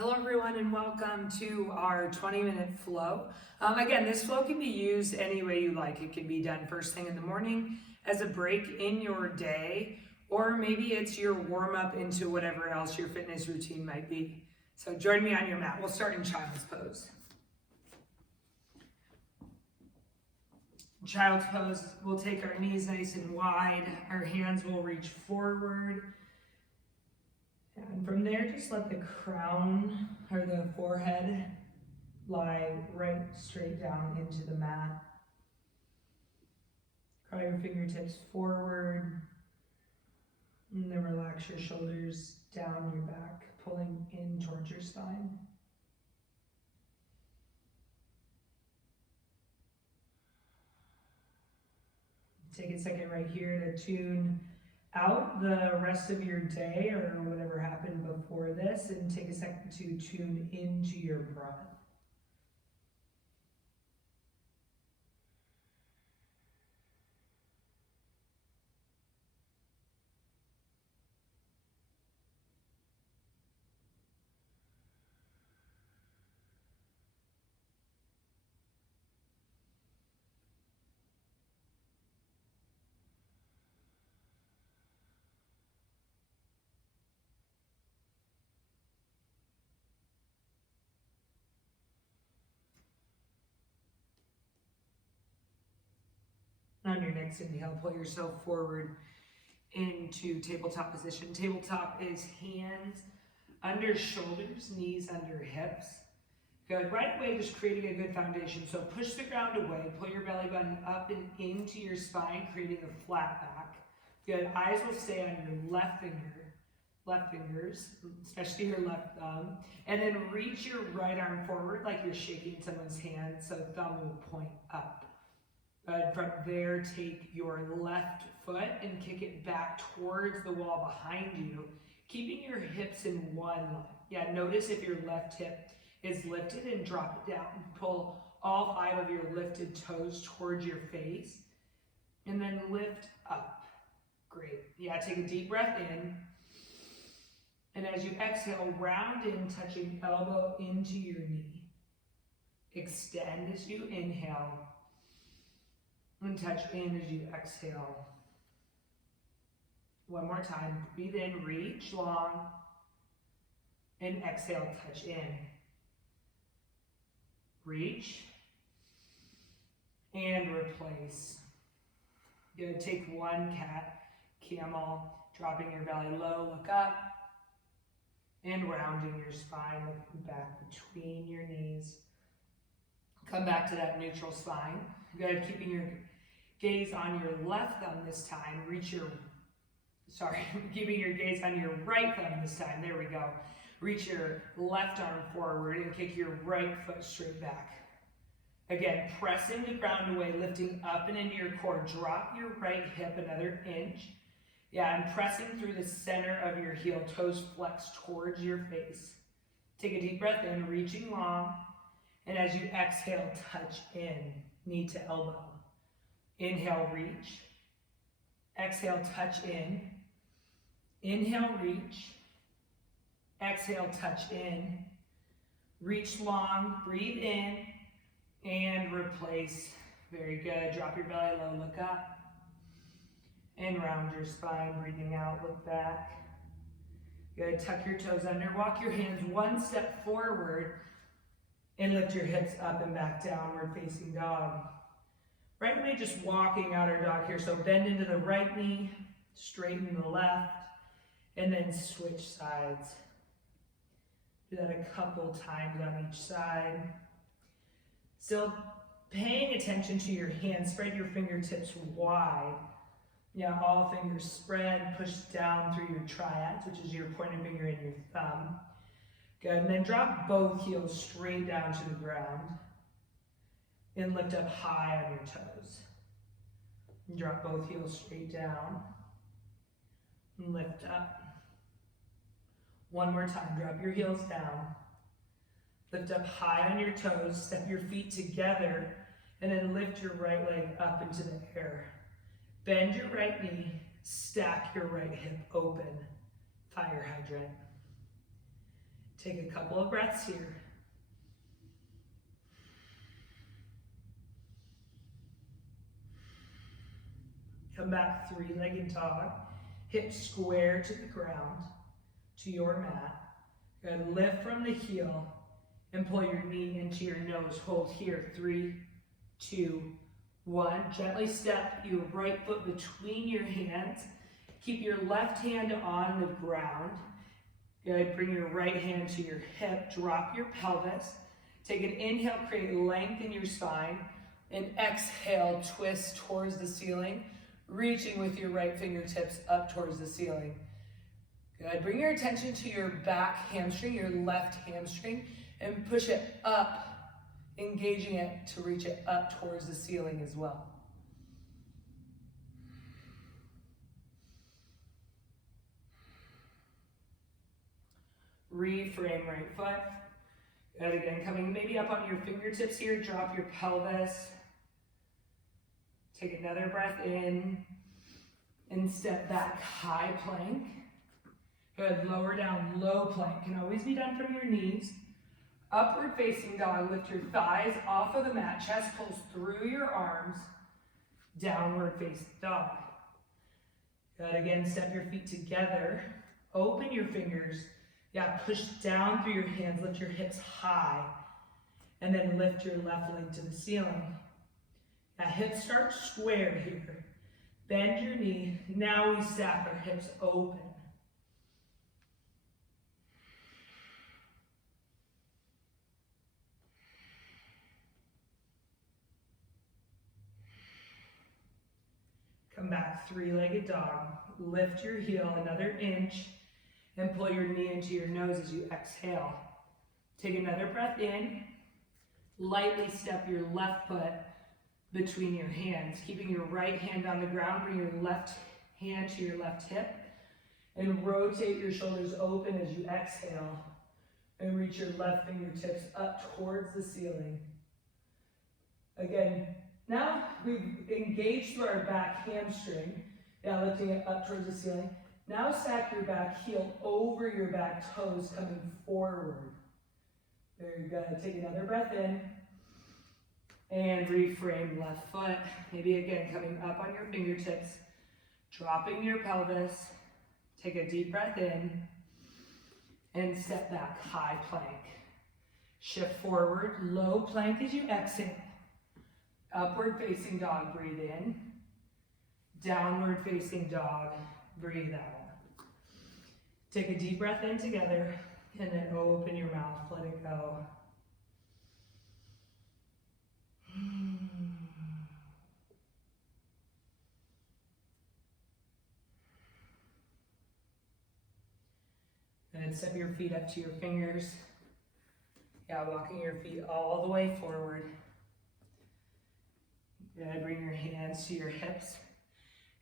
Hello everyone and welcome to our 20-minute flow. Again, this flow can be used any way you like. It can be done first thing in the morning as a break in your day, or maybe it's your warm up into whatever else your fitness routine might be. So join me on your mat. We'll start in child's pose. Child's pose, we'll take our knees nice and wide. Our hands will reach forward. And from there, just let the crown or the forehead lie right straight down into the mat. Crawl your fingertips forward. And then relax your shoulders down your back, pulling in towards your spine. Take a second right here to tune out the rest of your day or whatever happened before this, and take a second to tune into your breath. On your next inhale, pull yourself forward into tabletop position. Tabletop is hands under shoulders, knees under hips. Good. Right away, just creating a good foundation. So push the ground away, pull your belly button up and into your spine, creating a flat back. Good. Eyes will stay on your left fingers, especially your left thumb. And then reach your right arm forward like you're shaking someone's hand, so thumb will point up. From there, take your left foot and kick it back towards the wall behind you, keeping your hips in one line. Yeah, notice if your left hip is lifted and drop it down. Pull all 5 of your lifted toes towards your face and then lift up. Great. Yeah, take a deep breath in. And as you exhale, round in, touching elbow into your knee. Extend as you inhale. And touch in as you exhale. One more time. Breathe in, reach long. And exhale, touch in. Reach. And replace. Good. Take one cat, camel, dropping your belly low, look up. And rounding your spine, looking back between your knees. Come back to that neutral spine. Good. Keeping your gaze on your left thumb this time. Keeping your gaze on your right thumb this time. There we go. Reach your left arm forward and kick your right foot straight back. Again, pressing the ground away, lifting up and into your core. Drop your right hip another inch. Yeah, and pressing through the center of your heel, toes flex towards your face. Take a deep breath in, reaching long. And as you exhale, touch in, knee to elbow. Inhale, reach. Exhale, touch in. Inhale, reach. Exhale, touch in. Reach long, breathe in, and replace. Very good. Drop your belly low, look up. And round your spine, breathing out, look back. Good. Tuck your toes under. Walk your hands one step forward and lift your hips up and back, downward facing dog. Right away, just walking outer dog here. So bend into the right knee, straighten the left, and then switch sides. Do that a couple times on each side. Still paying attention to your hands. Spread your fingertips wide. Yeah, all fingers spread, push down through your triads, which is your pointer finger and your thumb. Good, and then drop both heels straight down to the ground. And lift up high on your toes. And drop both heels straight down. And lift up. One more time, drop your heels down. Lift up high on your toes, step your feet together, and then lift your right leg up into the air. Bend your right knee, stack your right hip open. Fire hydrant. Take a couple of breaths here. Come back, three-legged dog. Hips square to the ground, to your mat. Good, lift from the heel and pull your knee into your nose. Hold here, 3, 2, 1. Gently step your right foot between your hands. Keep your left hand on the ground. Good, bring your right hand to your hip. Drop your pelvis. Take an inhale, create length in your spine. And exhale, twist towards the ceiling, reaching with your right fingertips up towards the ceiling. Good, bring your attention to your back hamstring, your left hamstring, and push it up, engaging it to reach it up towards the ceiling as well. Reframe right foot. Good, again, coming maybe up on your fingertips here, drop your pelvis. Take another breath in and step back, high plank. Good, lower down, low plank. Can always be done from your knees. Upward facing dog, lift your thighs off of the mat, chest pulls through your arms. Downward facing dog. Good, again, step your feet together. Open your fingers. Yeah, push down through your hands, lift your hips high. And then lift your left leg to the ceiling. Now hips start square here. Bend your knee. Now we stack our hips open. Come back, three-legged dog. Lift your heel another inch and pull your knee into your nose as you exhale. Take another breath in. Lightly step your left foot between your hands, keeping your right hand on the ground. Bring your left hand to your left hip and rotate your shoulders open as you exhale and reach your left fingertips up towards the ceiling. Again, now we've engaged through our back hamstring, now lifting it up towards the ceiling. Now stack your back heel over your back toes coming forward. Very good. Take another breath in. And reframe left foot. Maybe again coming up on your fingertips, dropping your pelvis. Take a deep breath in and step back, high plank. Shift forward, low plank as you exhale. Upward facing dog, breathe in. Downward facing dog, breathe out. Take a deep breath in together and then open your mouth, let it go. And step your feet up to your fingers. Yeah, walking your feet all the way forward. Good, bring your hands to your hips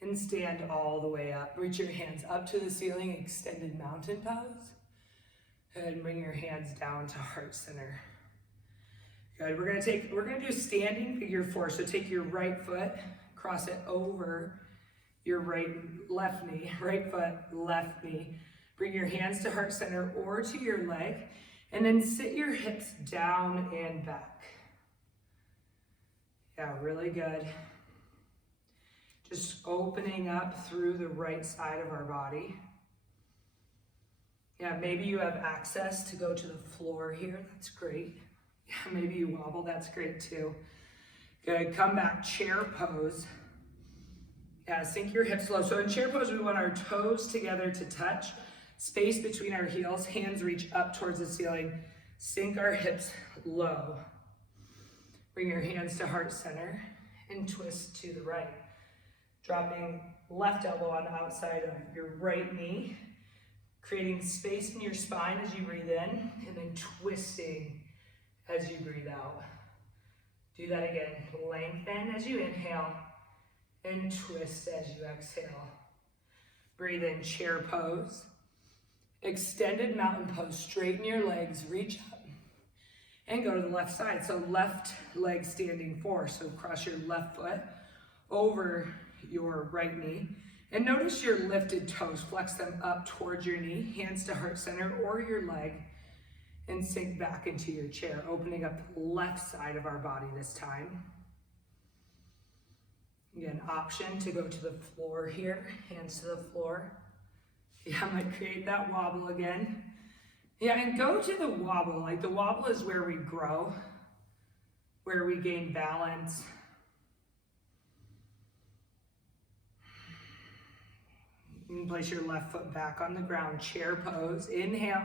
and stand all the way up. Reach your hands up to the ceiling, extended mountain pose. And bring your hands down to heart center. Good, we're gonna do standing figure 4. So take your right foot, cross it over your left knee, right foot, left knee. Bring your hands to heart center or to your leg, and then sit your hips down and back. Yeah, really good. Just opening up through the right side of our body. Yeah, maybe you have access to go to the floor here, that's great. Yeah, maybe you wobble, that's great too. Good, come back, chair pose. Yeah, sink your hips low. So in chair pose, we want our toes together to touch. Space between our heels, hands reach up towards the ceiling. Sink our hips low. Bring your hands to heart center and twist to the right. Dropping left elbow on the outside of your right knee. Creating space in your spine as you breathe in, and then twisting as you breathe out. Do that again. Lengthen as you inhale and twist as you exhale. Breathe in, chair pose. Extended mountain pose, straighten your legs, reach up, and go to the left side. So left leg standing forward. So cross your left foot over your right knee. And notice your lifted toes, flex them up towards your knee, hands to heart center or your leg. and sink back into your chair, opening up the left side of our body this time. Again, option to go to the floor here, hands to the floor. Yeah, I might create that wobble again. Yeah, and go to the wobble. Like the wobble is where we grow, where we gain balance. You can place your left foot back on the ground, chair pose. Inhale,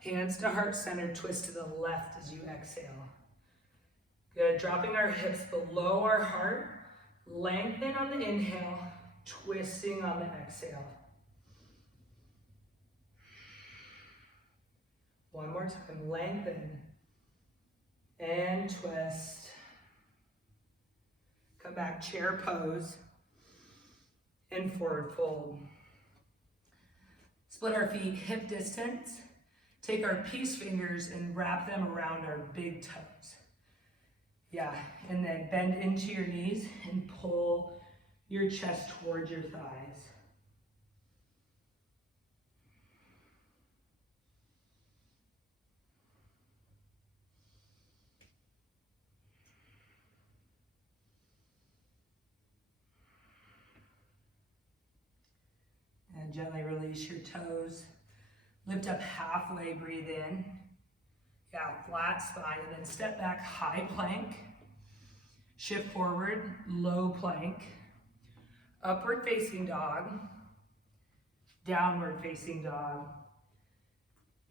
hands to heart center, twist to the left as you exhale. Good, dropping our hips below our heart, lengthen on the inhale, twisting on the exhale. One more time, lengthen and twist. Come back, chair pose and forward fold. Split our feet hip distance. Take our peace fingers and wrap them around our big toes. Yeah, and then bend into your knees and pull your chest towards your thighs. And gently release your toes. Lift up halfway, breathe in. Yeah, flat spine, and then step back, high plank. Shift forward, low plank. Upward facing dog. Downward facing dog.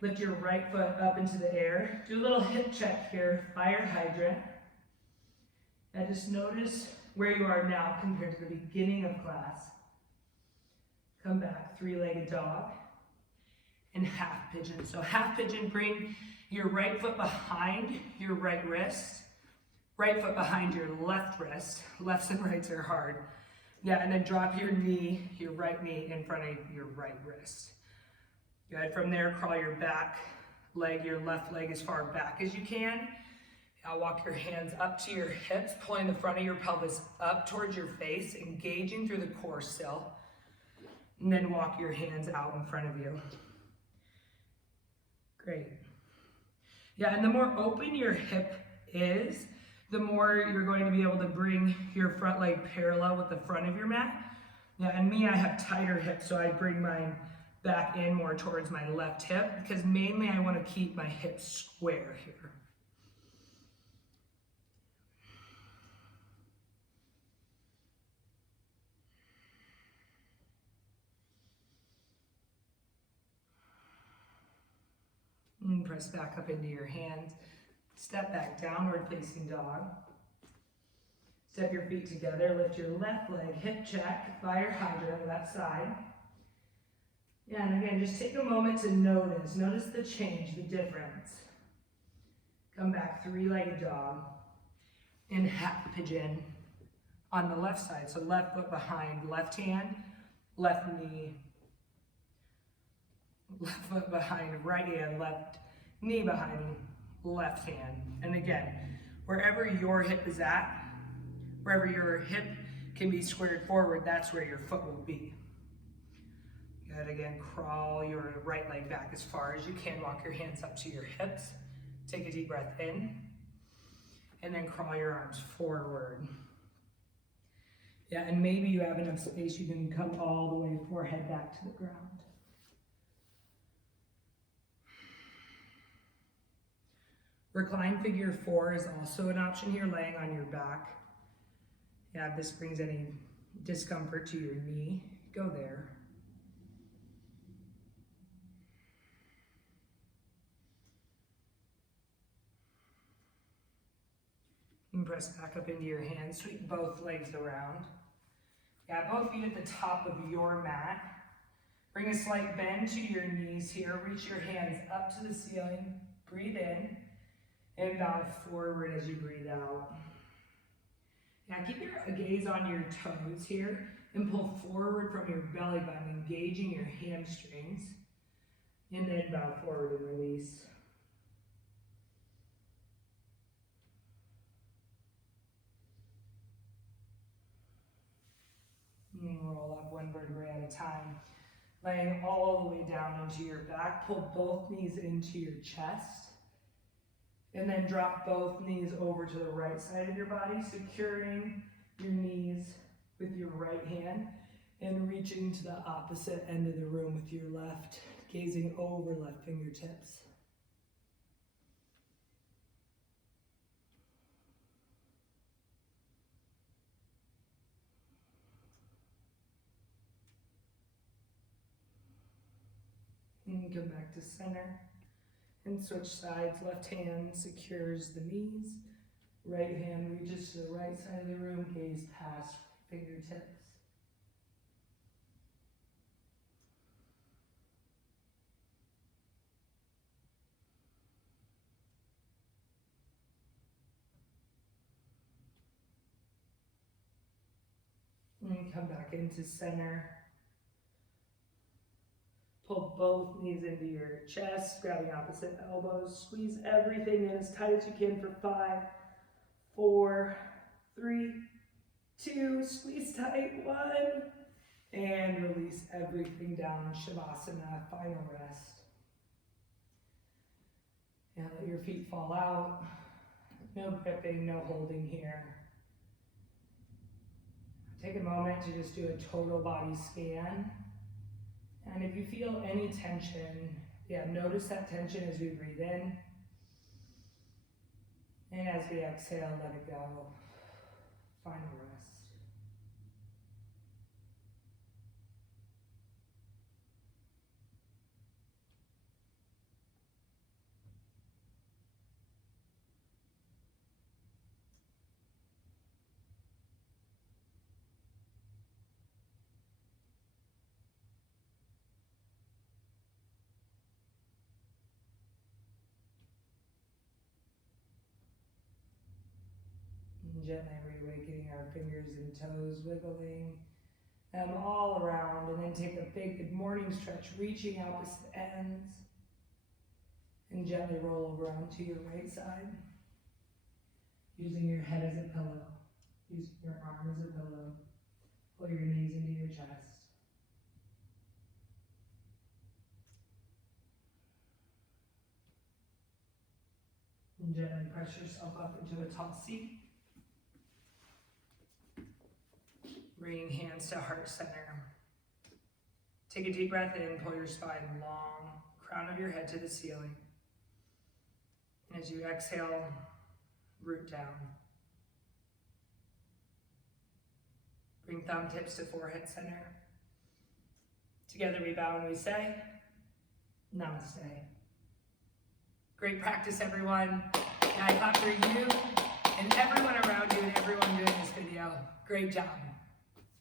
Lift your right foot up into the air. Do a little hip check here, fire hydrant. And just notice where you are now compared to the beginning of class. Come back, three-legged dog. And half pigeon. So half pigeon, bring your right foot behind your right wrist. Right foot behind your left wrist. Lefts and rights are hard. Yeah, and then drop your knee, your right knee in front of your right wrist. Good. From there, crawl your back leg, your left leg as far back as you can. Now walk your hands up to your hips, pulling the front of your pelvis up towards your face, engaging through the core still. And then walk your hands out in front of you. Great. Yeah, and the more open your hip is, the more you're going to be able to bring your front leg parallel with the front of your mat. Yeah, and me, I have tighter hips, so I bring mine back in more towards my left hip, because mainly I want to keep my hips square here. And press back up into your hands. Step back, downward facing dog. Step your feet together, lift your left leg, hip check, fire hydrant, left side. Yeah, and again, just take a moment to notice the change, the difference. Come back, three-legged dog, and half pigeon on the left side. So left foot behind, left hand, left knee, left foot behind, right hand, left knee behind, left hand. And again, wherever your hip is at, wherever your hip can be squared forward, that's where your foot will be. Good, again, crawl your right leg back as far as you can. Walk your hands up to your hips. Take a deep breath in. And then crawl your arms forward. Yeah, and maybe you have enough space, you can come all the way forehead back to the ground. Recline figure 4 is also an option here, laying on your back. Yeah, if this brings any discomfort to your knee, go there. And press back up into your hands, sweep both legs around. Yeah, both feet at the top of your mat. Bring a slight bend to your knees here. Reach your hands up to the ceiling. Breathe in and bow forward as you breathe out. Now keep your gaze on your toes here and pull forward from your belly button, engaging your hamstrings. And then bow forward and release. And roll up one vertebrae at a time. Laying all the way down into your back. Pull both knees into your chest. And then drop both knees over to the right side of your body, securing your knees with your right hand and reaching to the opposite end of the room with your left, gazing over left fingertips. And come back to center. And switch sides. Left hand secures the knees. Right hand reaches to the right side of the room, gaze past fingertips. And come back into center. Pull both knees into your chest, grabbing opposite elbows. Squeeze everything in as tight as you can for 5, 4, 3, 2, squeeze tight, 1, and release everything down. Shavasana, final rest. And let your feet fall out. No gripping, no holding here. Take a moment to just do a total body scan. And if you feel any tension, notice that tension as we breathe in. And as we exhale, let it go. Final rest. Gently reawakening our fingers and toes, wiggling them all around, and then take a big good morning stretch, reaching opposite ends, and gently roll over onto your right side, using your head as a pillow, using your arm as a pillow. Pull your knees into your chest. And gently press yourself up into a tall seat. Bringing hands to heart center. Take a deep breath in, pull your spine long, crown of your head to the ceiling. And as you exhale, root down. Bring thumb tips to forehead center. Together we bow and we say, Namaste. Great practice, everyone. And I clap for you and everyone around you and everyone doing this video. Great job.